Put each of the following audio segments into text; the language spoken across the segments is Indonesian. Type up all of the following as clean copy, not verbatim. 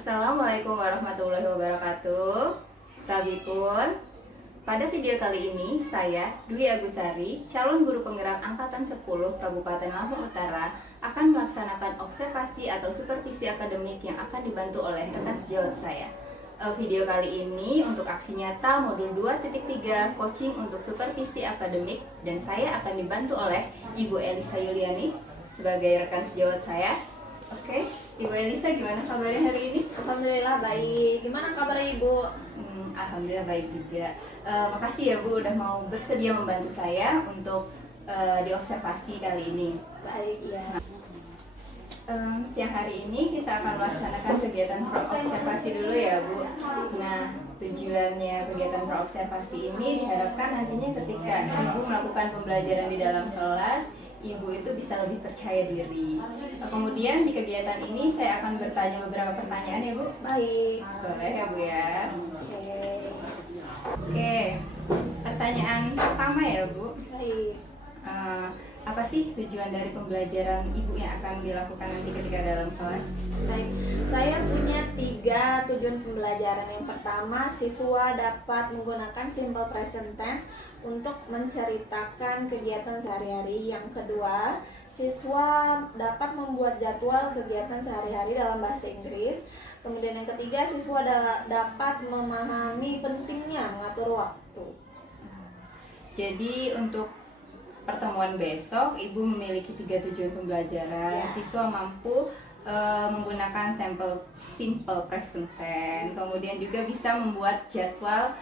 Assalamualaikum warahmatullahi wabarakatuh. Tabipun, pada video kali ini saya, Dwi Agusari, calon guru penggerak Angkatan 10 Kabupaten Lampung Utara, akan melaksanakan observasi atau supervisi akademik yang akan dibantu oleh rekan sejawat saya. Video kali ini untuk aksi nyata modul 2.3 coaching untuk supervisi akademik, dan saya akan dibantu oleh Ibu Elisa Yuliani sebagai rekan sejawat saya. Oke, Ibu Elisa, gimana kabarnya hari ini? Alhamdulillah baik. Gimana kabarnya Ibu? Alhamdulillah baik juga. Makasih ya Bu udah mau bersedia membantu saya untuk diobservasi kali ini. Baik ya. Siang hari ini kita akan melaksanakan kegiatan praobservasi dulu ya Bu. Nah, tujuannya kegiatan praobservasi ini diharapkan nantinya ketika Ibu melakukan pembelajaran di dalam kelas, Ibu itu bisa lebih percaya diri. Kemudian di kegiatan ini saya akan bertanya beberapa pertanyaan ya Bu. Baik. Boleh ya Bu ya. Oke. Oke, pertanyaan pertama ya Bu. Baik. Apa sih tujuan dari pembelajaran Ibu yang akan dilakukan nanti ketika dalam kelas? Baik. Saya punya 3 tujuan pembelajaran. Yang pertama, siswa dapat menggunakan simple present tense untuk menceritakan kegiatan sehari-hari. Yang kedua, siswa dapat membuat jadwal kegiatan sehari-hari dalam bahasa Inggris. Kemudian yang ketiga, siswa dapat memahami pentingnya mengatur waktu. Jadi untuk pertemuan besok, Ibu memiliki 3 tujuan pembelajaran. Ya. Siswa mampu menggunakan simple present tense, kemudian juga bisa membuat jadwal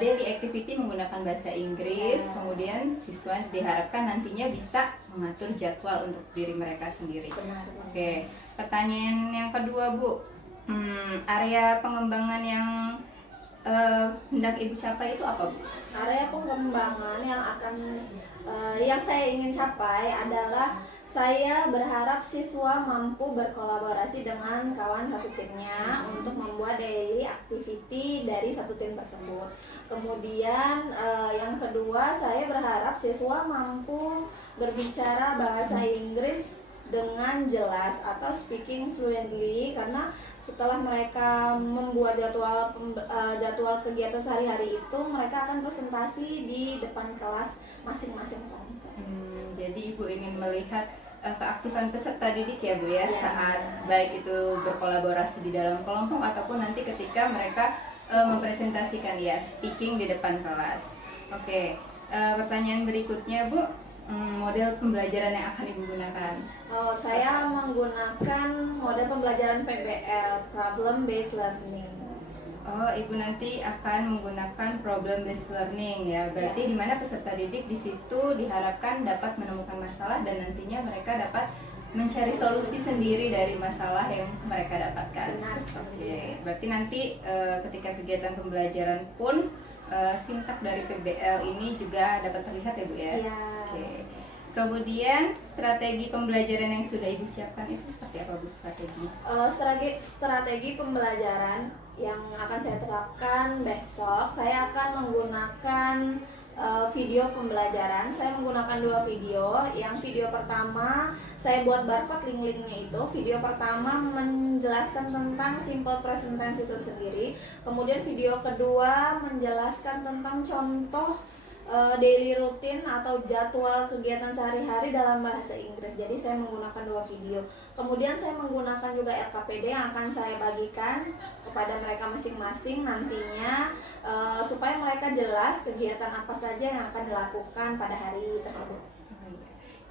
daily activity menggunakan bahasa Inggris. Ya. Kemudian siswa diharapkan nantinya bisa mengatur jadwal untuk diri mereka sendiri. Benar. Oke, pertanyaan yang kedua Bu, area pengembangan yang hendak Ibu capai itu apa Bu? Area pengembangan yang saya ingin capai adalah saya berharap siswa mampu berkolaborasi dengan kawan satu timnya untuk membuat daily activity dari satu tim tersebut. Kemudian yang kedua, saya berharap siswa mampu berbicara bahasa Inggris dengan jelas atau speaking fluently, karena setelah mereka membuat jadwal kegiatan sehari-hari itu, mereka akan presentasi di depan kelas masing-masing kelompok. Jadi Ibu ingin melihat keaktifan peserta didik ya Bu ya, Ya, saat baik itu berkolaborasi di dalam kelompok ataupun nanti ketika mereka mempresentasikan ya speaking di depan kelas. Oke, pertanyaan berikutnya Bu, model pembelajaran yang akan Ibu gunakan? Saya menggunakan model pembelajaran PBL, Problem Based Learning. Ibu nanti akan menggunakan problem based learning ya. Berarti Ya. di mana peserta didik di situ diharapkan dapat menemukan masalah dan nantinya mereka dapat mencari solusi sendiri dari masalah yang mereka dapatkan. Benar. Oke, berarti nanti ketika kegiatan pembelajaran pun sintak dari PBL ini juga dapat terlihat ya Bu ya. Ya. Oke. Kemudian strategi pembelajaran yang sudah Ibu siapkan itu seperti apa Bu strategi? Strategi pembelajaran yang akan saya terapkan besok, saya akan menggunakan video pembelajaran. Saya menggunakan 2 video. Yang video pertama, saya buat barcode link-linknya itu. Video pertama menjelaskan tentang simple present tense itu sendiri. Kemudian video kedua menjelaskan tentang contoh daily routine atau jadwal kegiatan sehari-hari dalam bahasa Inggris. Jadi saya menggunakan 2 video. Kemudian saya menggunakan juga LKPD yang akan saya bagikan kepada mereka masing-masing nantinya, supaya mereka jelas kegiatan apa saja yang akan dilakukan pada hari tersebut.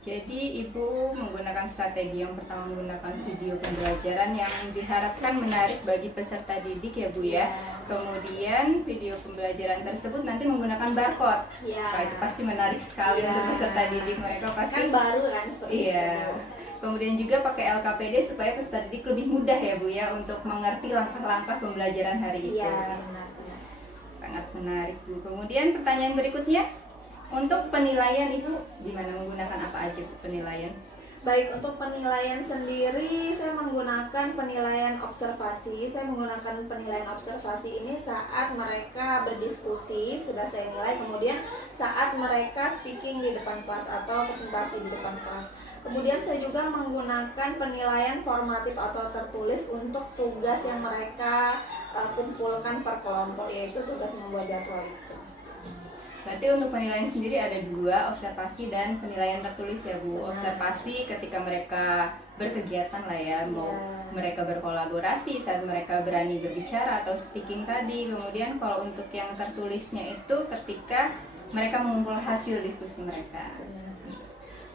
Jadi Ibu menggunakan strategi yang pertama menggunakan video pembelajaran yang diharapkan menarik bagi peserta didik ya Bu ya. Kemudian video pembelajaran tersebut nanti menggunakan barcode. Ya. Wah, itu pasti menarik sekali Ya. untuk peserta didik, mereka pasti Kan baru kan seperti iya. itu. Kemudian juga pakai LKPD supaya peserta didik lebih mudah ya Bu ya untuk mengerti langkah-langkah pembelajaran hari itu. Iya, benar. Sangat menarik Bu. Kemudian pertanyaan berikutnya, untuk penilaian Ibu gimana, menggunakan apa aja Bu penilaian? Baik, untuk penilaian sendiri saya menggunakan penilaian observasi. Saya menggunakan penilaian observasi ini saat mereka berdiskusi, sudah saya nilai. Kemudian saat mereka speaking di depan kelas atau presentasi di depan kelas. Kemudian saya juga menggunakan penilaian formatif atau tertulis untuk tugas yang mereka kumpulkan per kelompok, yaitu tugas membuat jadwal itu. Berarti untuk penilaian sendiri ada dua, observasi dan penilaian tertulis ya Bu. Observasi ketika mereka berkegiatan lah ya, mau mereka berkolaborasi saat mereka berani berbicara atau speaking tadi. Kemudian kalau untuk yang tertulisnya itu ketika mereka mengumpul hasil diskusi mereka.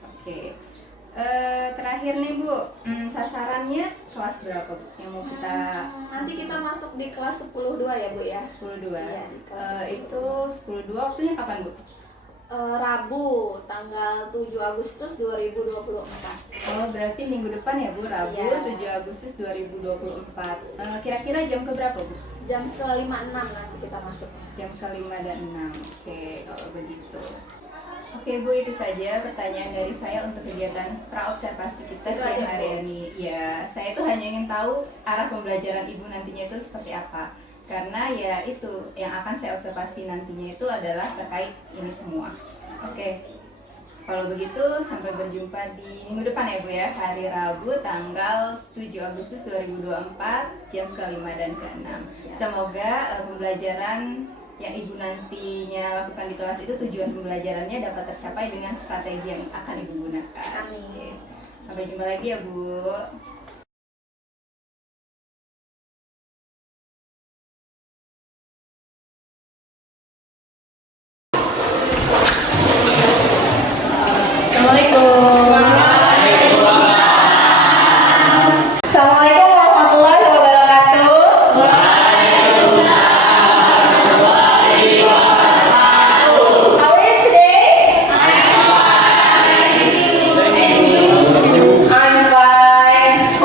Oke. Terakhir nih Bu, sasarannya kelas berapa Bu yang mau kita nanti kita masuk di kelas 10.2 ya Bu ya. 10.2. Iya, di kelas 10.2. Itu 10.2 waktunya kapan Bu? Rabu tanggal 7 Agustus 2024. Oh, berarti minggu depan ya Bu, Rabu Iya. 7 Agustus 2024. Kira-kira jam ke berapa Bu? Jam ke 5.6 nanti kita masuk. Jam ke 5 dan 6. Oke, kalau begitu. Oke Bu, itu saja pertanyaan dari saya untuk kegiatan praobservasi kita siang hari ini. Ya, saya itu hanya ingin tahu arah pembelajaran Ibu nantinya itu seperti apa. Karena ya itu yang akan saya observasi nantinya itu adalah terkait ini semua. Oke, kalau begitu sampai berjumpa di minggu depan ya Bu ya, hari Rabu tanggal 7 Agustus 2024 jam ke-5 dan ke-6. Semoga pembelajaran yang Ibu nantinya lakukan di kelas itu tujuan pembelajarannya dapat tercapai dengan strategi yang akan Ibu gunakan. Amin. Sampai jumpa lagi ya Bu. Assalamualaikum. Assalamualaikum warahmatullahi wabarakatuh. How are you today? I'm fine.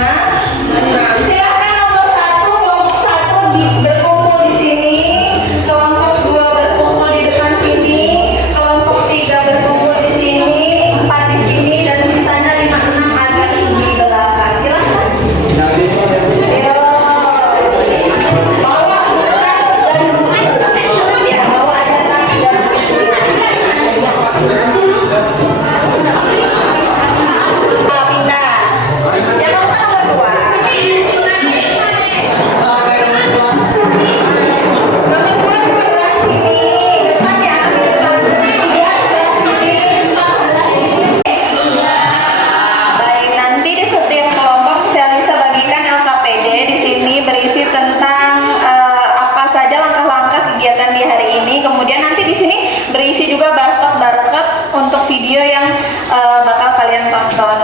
6. Silakan nomor 1, kelompok 1 berkumpul di sini, kelompok 2 berkumpul di depan sini, kelompok 3 berkumpul di sini, 4 di sini, dan sisanya 5, 6 agak di belakang. Silakan. Ayo. Bawa kertas dan ya, bawa aja tas dan pindah. Yang nomor 2. Nomor 2 di sebelah sini. Depan ya, di depan. 3 sebelah sini. Baik, nanti di setiap kelompok saya Lisa bagikan LKPD di sini berisi tentang apa saja langkah-langkah kegiatan di hari ini. Kemudian nanti di sini berisi juga barcode untuk video yang bakal kalian tonton.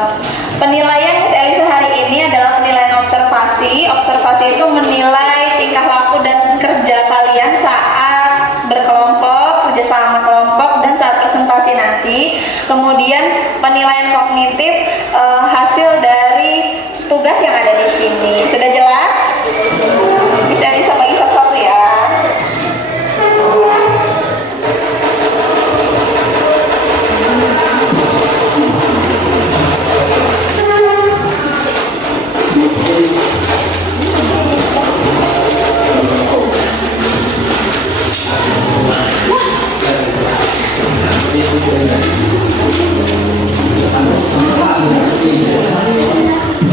Penilaian Miss Elisa hari ini adalah penilaian observasi. Observasi itu menilai tingkah laku dan kerja kalian saat berkelompok, kerja sama kelompok, dan saat presentasi nanti. Kemudian penilaian kognitif hasil dari tugas yang ada di sini. Sudah jelas? Miss Elisa bagi satu-satu ya.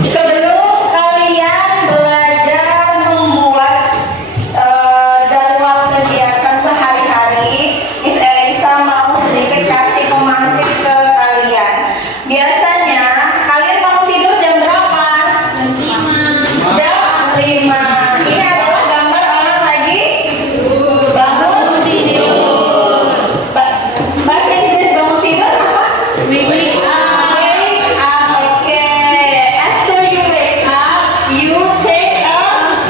Sebelum kalian belajar membuat jadwal kegiatan sehari-hari, Miss Elisa mau sedikit kasih pemantik ke kalian. Biasanya kalian mau tidur jam berapa? Jam 5. Ini adalah gambar orang lagi bangun tidur. Bahasa Inggris bangun tidur apa? Wake up. Okay. After you wake up, you take a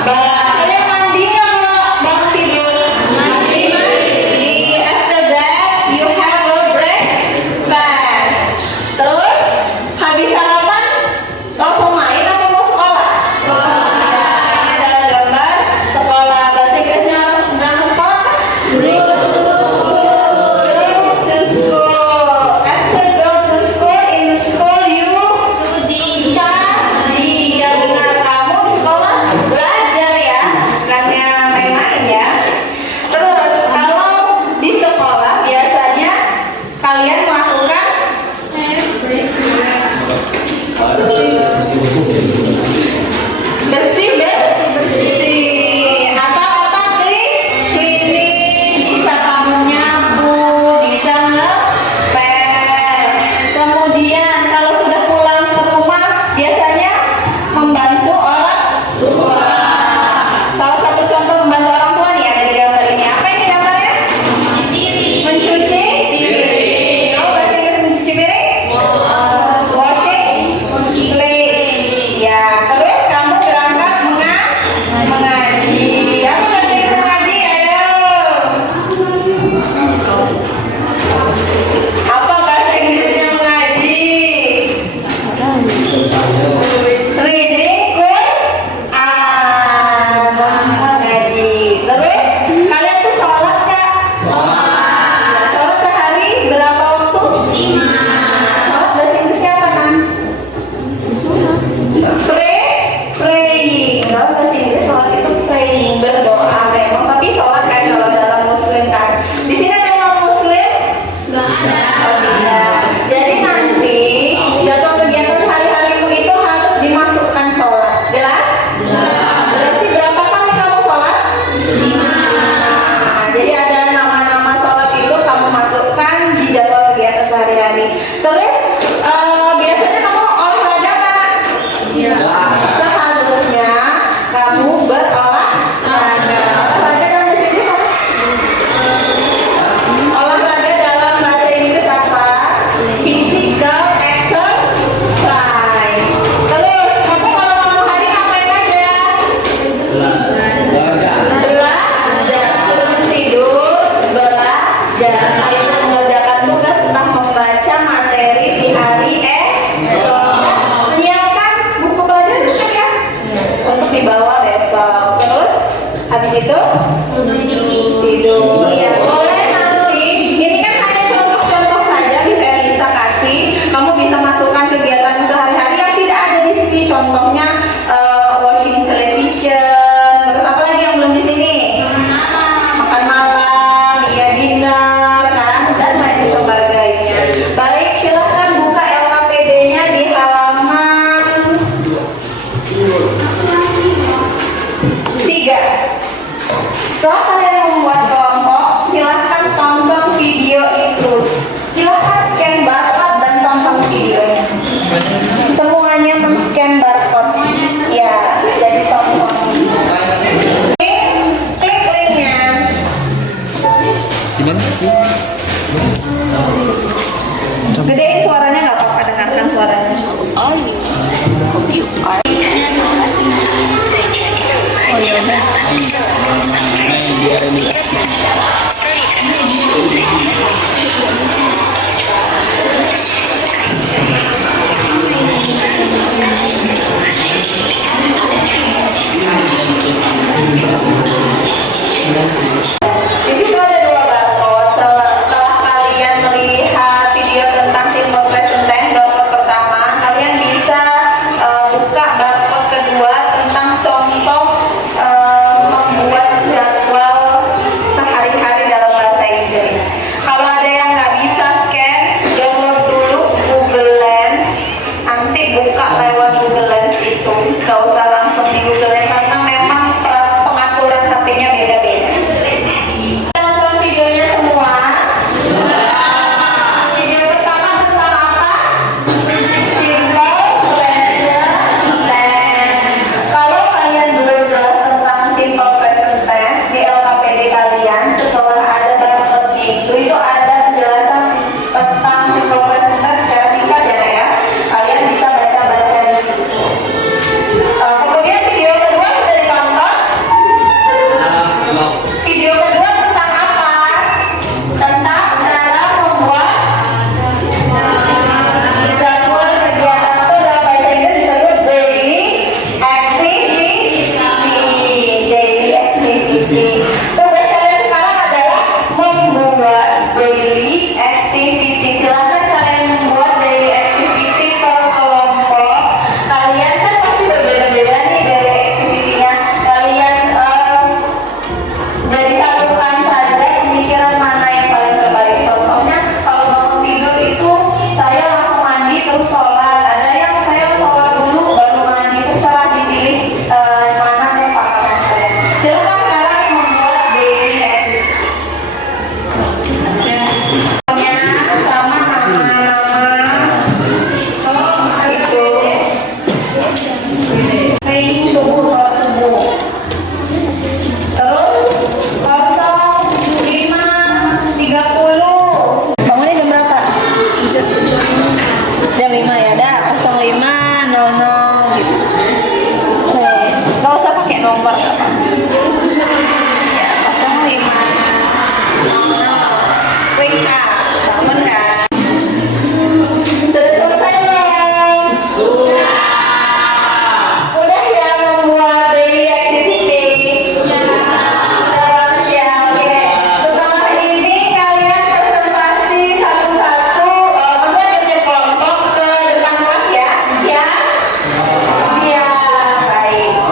bath. Kalian mandi nggak bangun tidur? Mandi. After that, you have a breakfast. Terus habis sarapan langsung main atau mau sekolah? Ini adalah gambar sekolah. Bahasa Inggrisnya nama sekolah apa? To school. After go to school, in the school you study. Ya benar, kamu di sekolah belajar ya, bukannya main-main ya. Terus kalau di sekolah biasanya kalian melakukan bersih atau apa, cleaning, bisa kamu nyapu, bisa ngepel. Kemudian kalau sudah pulang ke rumah biasanya membantu orang tua. Salah satu contoh membantu orang tua nih ada di gambar ini. Apa ini gambarnya? Mencuci piring. Oh, bahasa Inggris mencuci piring? Washing, clean. Ya, terus kamu berangkat mengaji. Apa bahasa Inggris mengaji? Ayo. Apa bahasa Inggrisnya mengaji? Reading Quran. Mengaji. Terus kalian tuh sholat nggak? Sholat sehari berapa waktu? 5. Sholat bahasa Inggrisnya apa kan? Praying. Kalau bahasa Inggris sholat itu praying, berdoa memang. Tapi sholat kan kalau dalam Muslim kan. Di sini ada non Muslim? Nggak ada. Oh, tidak. Jadi nanti jadwal kegiatan sehari-harimu itu harus dimasukkan sholat. Jelas? Berarti berapa kali kamu sholat? 5. Jadi ada nama-nama sholat itu kamu masukkan di jadwal kegiatan sehari-hari. Terus biasanya kamu olahraga nggak? Seharusnya kamu dibawa besok. Terus habis itu tidur. Ya boleh nanti. Ini kan hanya contoh-contoh saja saya bisa kasih. Kamu bisa masukkan kegiatan sehari-hari yang tidak ada di sini. Contohnya watching television. Terus apa lagi yang belum di sini? Makan malam, ya dinner kan, dan lain sebagainya. Baik, silahkan buka LKPD-nya di halaman 3. Setelah kalian membuat kelompok, silahkan tonton video itu. Silahkan scan barcode dan tonton videonya. Semuanya men-scan barcode. Ya, jadi tonton. Klik linknya. Gedein suaranya, nggak apa-apa, dengarkan suaranya. Oh iya udah. Di situ ada 2 barcode. Setelah kalian melihat video tentang simple present tense barcode pertama, kalian bisa buka barcode kedua tentang contoh membuat jadwal sehari-hari dalam bahasa Inggris. Kalau ada yang nggak bisa scan, download dulu Google Lens. Nanti buka lewat Google Lens itu. Nggak usah langsung di Google Lens karena memang pengaturan HP-nya beda-beda. Tonton videonya semua. Video pertama tentang apa? Simple present tense. Kalau kalian belum jelas tentang simple present tense di LKPD kalian, setelah ada barcode-nya itu ada penjelasan tentang simple present tense secara singkat ya. Kalian bisa baca-baca di situ. Kemudian video kedua sudah ditonton. Video kedua tentang apa? Tentang cara membuat jadwal kegiatan atau dalam bahasa Inggris disebut daily activity. Tugas kalian sekarang adalah membuat daily activity. Silakan kalian membuat daily activity per kelompok. Kalian kan pasti berbeda-beda nih daily activity-nya. Kalian jadi satukan saja pemikiran mana yang paling terbaik. Contohnya kalau bangun tidur itu saya langsung mandi terus sholat. Ada yang saya sholat dulu baru mandi, terserah dipilih mana kesepakatan saya. Silakan sekarang membuat daily activity. Sama nama-nama itu praying subuh, sholat subuh. Terus 05.30. Bangunnya jam berapa? Jam 5 ya, dah 05.00 gitu. Nggak usah pakai nomor apa. Ya, 05.00. Wake up, bangun kan? Sudah selesai belum? Udah ya membuat daily activity? Ya, oke. Setelah ini kalian presentasi satu-satu, maksudnya kerja kelompok ke depan kelas ya. Siap? Siap, baik.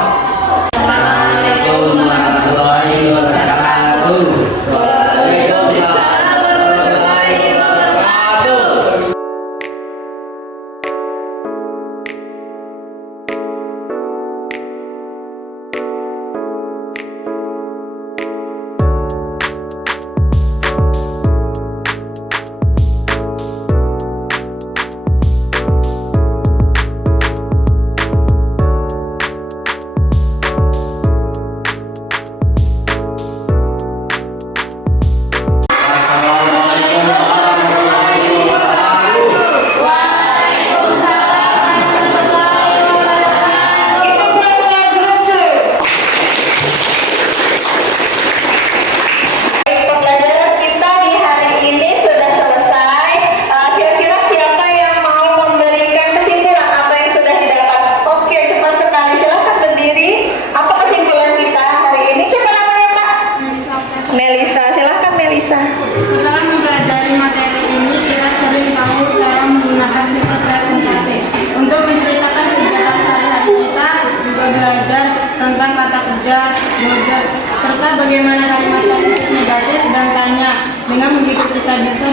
belajar tentang kata kerja, modus, serta bagaimana kalimat positif, negatif, dan tanya. Dengan begitu kita bisa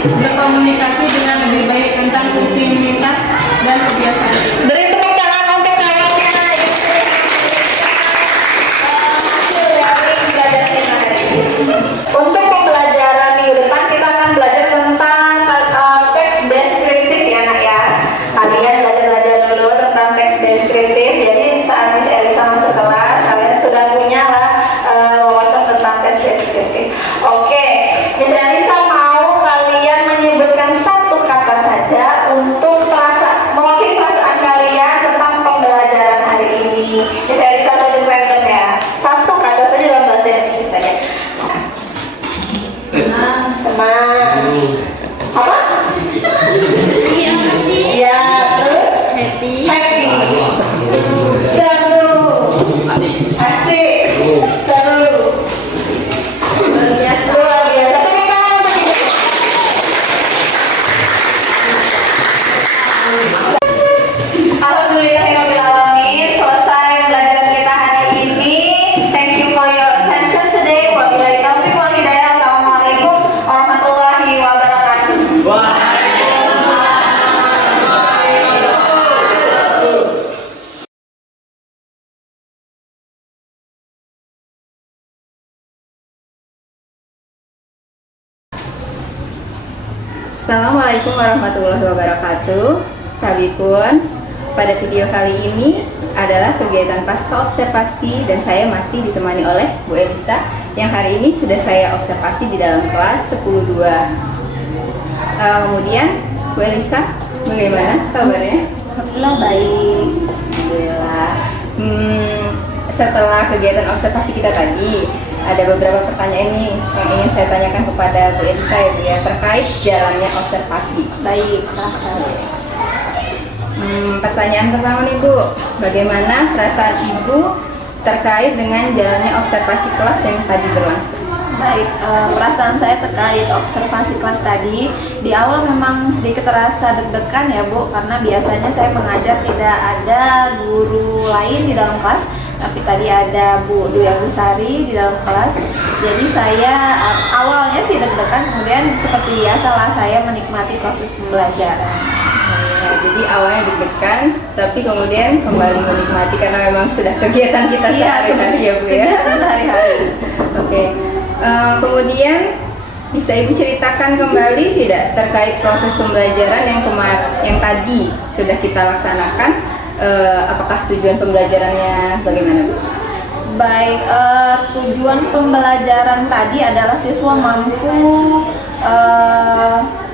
berkomunikasi dengan lebih baik tentang rutinitas dan kebiasaan. Beri tepuk tangan untuk kalian. Hasil dari pembelajaran kita hari ini. Untuk pembelajaran minggu depan kita akan belajar tentang teks deskriptif ya nak ya. Kalian belajar dulu tentang teks deskriptif. Jadi saat Miss Elisa masuk kelas, kalian sudah punya lah wawasan tentang teks deskriptif. Oke, Miss Elisa mau kalian menyebutkan satu kata saja untuk mewakili perasaan kalian tentang pembelajaran hari ini. Miss Elisa satu random ya. Satu kata saja dalam bahasa Indonesia saja. Senang. Apa? Ya, terus? Happy. Seru. Asik. Seru. Luar biasa. Tepuk tangan untuk kita. Alhamdulillahirrahmanirrahim. Selesai pelajaran kita hari ini. Thank you for your attention today. Wabillahi taufiq wal hidayah. Assalamualaikum warahmatullahi wabarakatuh. Assalamualaikum warahmatullahi wabarakatuh. Tabipun, pada video kali ini adalah kegiatan pasca observasi dan saya masih ditemani oleh Bu Elisa yang hari ini sudah saya observasi di dalam kelas 10-2. Kemudian Bu Elisa, bagaimana kabarnya? Alhamdulillah baik. Alhamdulillah. Setelah kegiatan observasi kita tadi, ada beberapa pertanyaan nih yang ingin saya tanyakan kepada Bu Elisa ya Bu ya, terkait jalannya observasi. Baik, silahkan. Pertanyaan pertama nih Bu, bagaimana perasaan Ibu terkait dengan jalannya observasi kelas yang tadi berlangsung? Baik, perasaan saya terkait observasi kelas tadi di awal memang sedikit terasa deg-degan ya Bu, karena biasanya saya mengajar tidak ada guru lain di dalam kelas, tapi tadi ada Bu Dwi Agusari di dalam kelas. Jadi saya awalnya sih deg-degan, kemudian seperti biasalah saya menikmati proses pembelajaran. Jadi awalnya deg-degan, tapi kemudian kembali menikmati karena memang sudah kegiatan kita sehari-hari ya Bu ya. Kegiatan sehari-hari. Oke. Kemudian bisa Ibu ceritakan kembali tidak terkait proses pembelajaran yang tadi sudah kita laksanakan? Apakah tujuan pembelajarannya bagaimana Bu? Baik, tujuan pembelajaran tadi adalah siswa mampu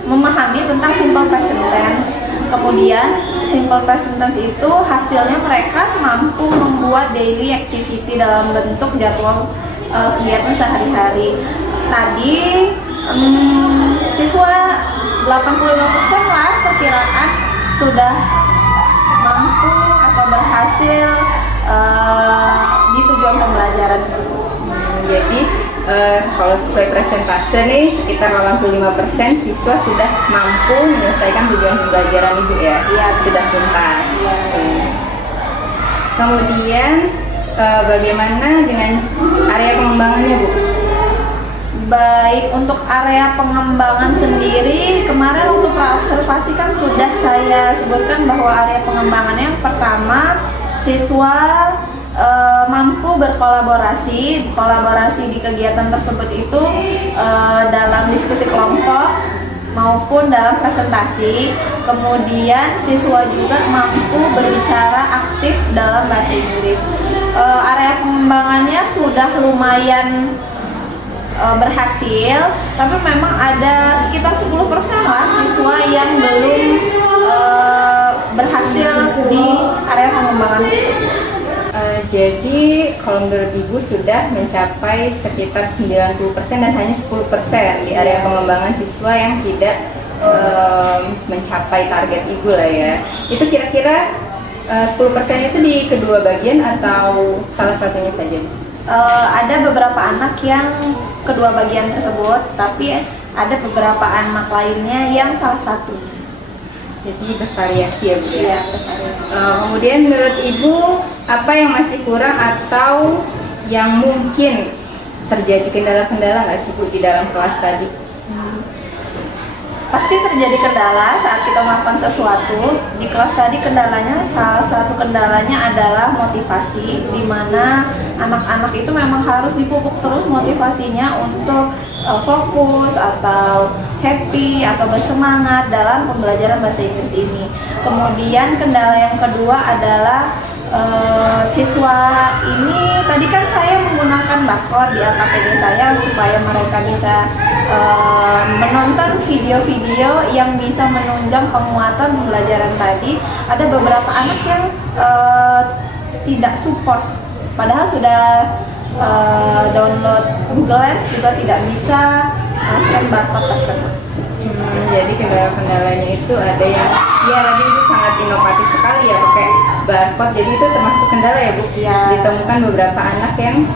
memahami tentang simple present tense. Kemudian simple present tense itu hasilnya mereka mampu membuat daily activity dalam bentuk jadwal kegiatan sehari-hari. Tadi siswa 85% lah perkiraan sudah mampu atau berhasil di tujuan pembelajaran tersebut. Jadi kalau sesuai presentase nih sekitar 85% siswa sudah mampu menyelesaikan tujuan pembelajaran Ibu ya? Iya, sudah tuntas. Iya. Kemudian bagaimana dengan area pengembangannya Bu? Baik, untuk area pengembangan sendiri kemarin untuk praobservasi kan sudah saya sebutkan bahwa area pengembangannya yang pertama siswa mampu berkolaborasi di kegiatan tersebut itu dalam diskusi kelompok maupun dalam presentasi. Kemudian siswa juga mampu berbicara aktif dalam bahasa Inggris. Area pengembangannya sudah lumayan berhasil, tapi memang ada sekitar 10% lah siswa yang belum berhasil di area pengembangan tersebut. Jadi kalau menurut Ibu sudah mencapai sekitar 90% dan hanya 10% di area pengembangan siswa yang tidak mencapai target Ibu lah ya. Itu kira-kira 10% itu di kedua bagian atau salah satunya saja? Ada beberapa anak yang kedua bagian tersebut, tapi ada beberapa anak lainnya yang salah satu. Jadi bervariasi ya Bu ya. Iya, bervariasi. Kemudian menurut Ibu apa yang masih kurang atau yang mungkin terjadi kendala-kendala nggak sih Bu di dalam kelas tadi? Pasti terjadi kendala saat kita melakukan sesuatu. Di kelas tadi kendalanya, salah satu kendalanya adalah motivasi, di mana anak-anak itu memang harus dipupuk terus motivasinya untuk fokus atau happy atau bersemangat dalam pembelajaran bahasa Inggris ini. Kemudian kendala yang kedua adalah siswa ini tadi kan saya menggunakan barcode di LKPD saya supaya mereka bisa menonton video-video yang bisa menunjang penguatan pembelajaran tadi. Ada beberapa anak yang tidak support, padahal sudah download Google Lens juga tidak bisa scan barcode tersebut. Jadi kendala-kendalanya itu ada yang ya tadi itu sangat inovatif sekali ya pakai barcode. Jadi itu termasuk kendala ya Bu? Ya. Ditemukan beberapa anak yang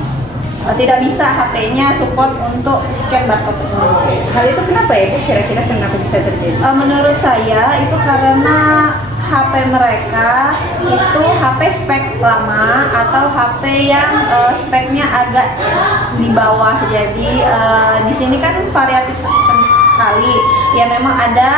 tidak bisa HP-nya support untuk scan barcode tersebut. hal itu kenapa ya Bu? Kira-kira kenapa bisa terjadi? Menurut saya itu karena HP mereka itu HP spek lama atau HP yang speknya agak di bawah. Jadi di sini kan variatif sekali. Ya memang ada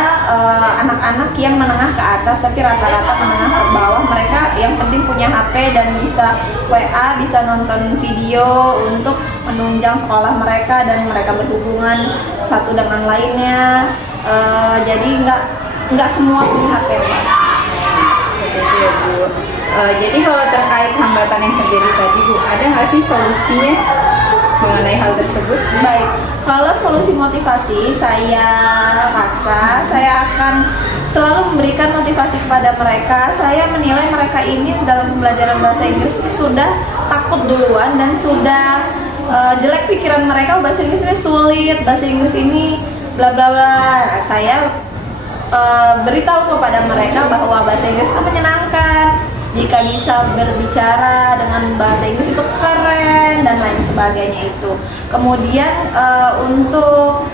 anak-anak yang menengah ke atas, tapi rata-rata menengah ke bawah. Mereka yang penting punya HP dan bisa WA, bisa nonton video untuk menunjang sekolah mereka dan mereka berhubungan satu dengan lainnya. Jadi nggak semua punya HP. Betul ya Bu. Jadi kalau terkait hambatan yang terjadi tadi Bu, ada nggak sih solusinya mengenai hal tersebut? Baik, kalau solusi motivasi saya rasa saya akan selalu memberikan motivasi kepada mereka. Saya menilai mereka ini dalam pembelajaran bahasa Inggris itu sudah takut duluan dan sudah jelek pikiran mereka, bahasa Inggris ini sulit, bahasa Inggris ini bla bla bla. Saya beritahu kepada mereka bahwa bahasa Inggris itu menyenangkan. Jika bisa berbicara dengan bahasa Inggris itu keren dan lain sebagainya itu. Kemudian untuk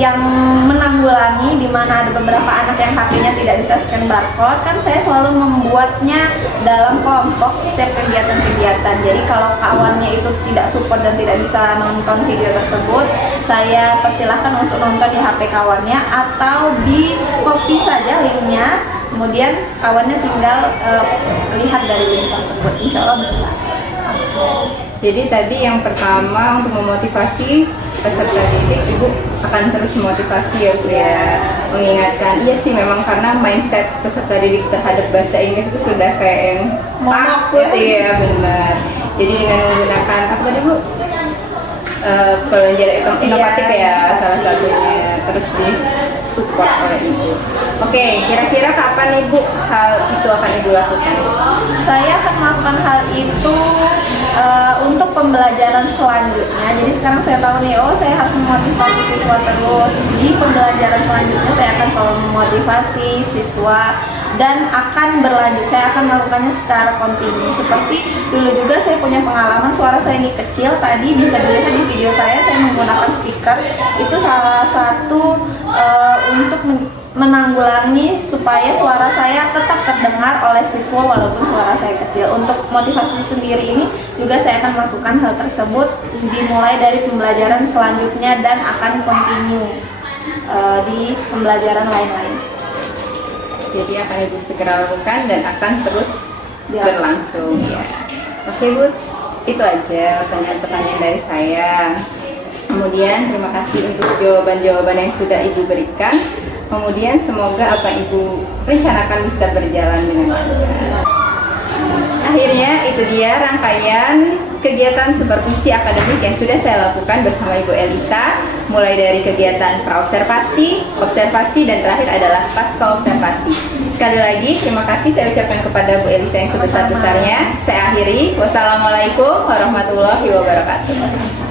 yang menanggulangi di mana ada beberapa anak yang HP-nya tidak bisa scan barcode, kan saya selalu membuatnya dalam kelompok setiap kegiatan-kegiatan. Jadi kalau kawannya itu tidak support dan tidak bisa nonton video tersebut, saya persilahkan untuk nonton di HP kawannya atau di copy saja linknya, kemudian kawannya tinggal lihat dari link tersebut. Insya Allah bisa. Jadi tadi yang pertama untuk memotivasi peserta didik, Ibu akan terus memotivasi ya Bu ya, mengingatkan. Iya sih memang karena mindset peserta didik terhadap bahasa Inggris itu sudah kayak yang takut ya, benar. Jadi dengan menggunakan apa tadi Bu? Pembelajaran inovatif ya salah satunya, terus di support oleh Ibu. Oke, kira-kira kapan Ibu hal itu akan Ibu lakukan? Saya akan melakukan hal itu untuk pembelajaran selanjutnya. Jadi sekarang saya tahu nih, saya harus memotivasi siswa terus. Di pembelajaran selanjutnya saya akan selalu memotivasi siswa dan akan berlanjut. Saya akan melakukannya secara kontinu. Seperti dulu juga saya punya pengalaman suara saya ini kecil. Tadi bisa dilihat di video saya menggunakan speaker. Itu salah satu untuk menanggulangi supaya suara saya tetap terdengar oleh siswa walaupun suara saya kecil. Untuk motivasi sendiri ini juga saya akan melakukan hal tersebut dimulai dari pembelajaran selanjutnya dan akan kontinu di pembelajaran lain-lain. Jadi akan Ibu segera lakukan dan akan terus berlangsung ya. Oke Bu, itu aja pertanyaan-pertanyaan dari saya. Kemudian terima kasih untuk jawaban-jawaban yang sudah Ibu berikan. Kemudian semoga apa Ibu rencanakan bisa berjalan dengan lancar. Akhirnya itu dia rangkaian kegiatan supervisi akademik yang sudah saya lakukan bersama Ibu Elisa, mulai dari kegiatan praobservasi, observasi, dan terakhir adalah pasca observasi. Sekali lagi terima kasih saya ucapkan kepada Bu Elisa yang sebesar-besarnya. Saya akhiri. Wassalamualaikum warahmatullahi wabarakatuh.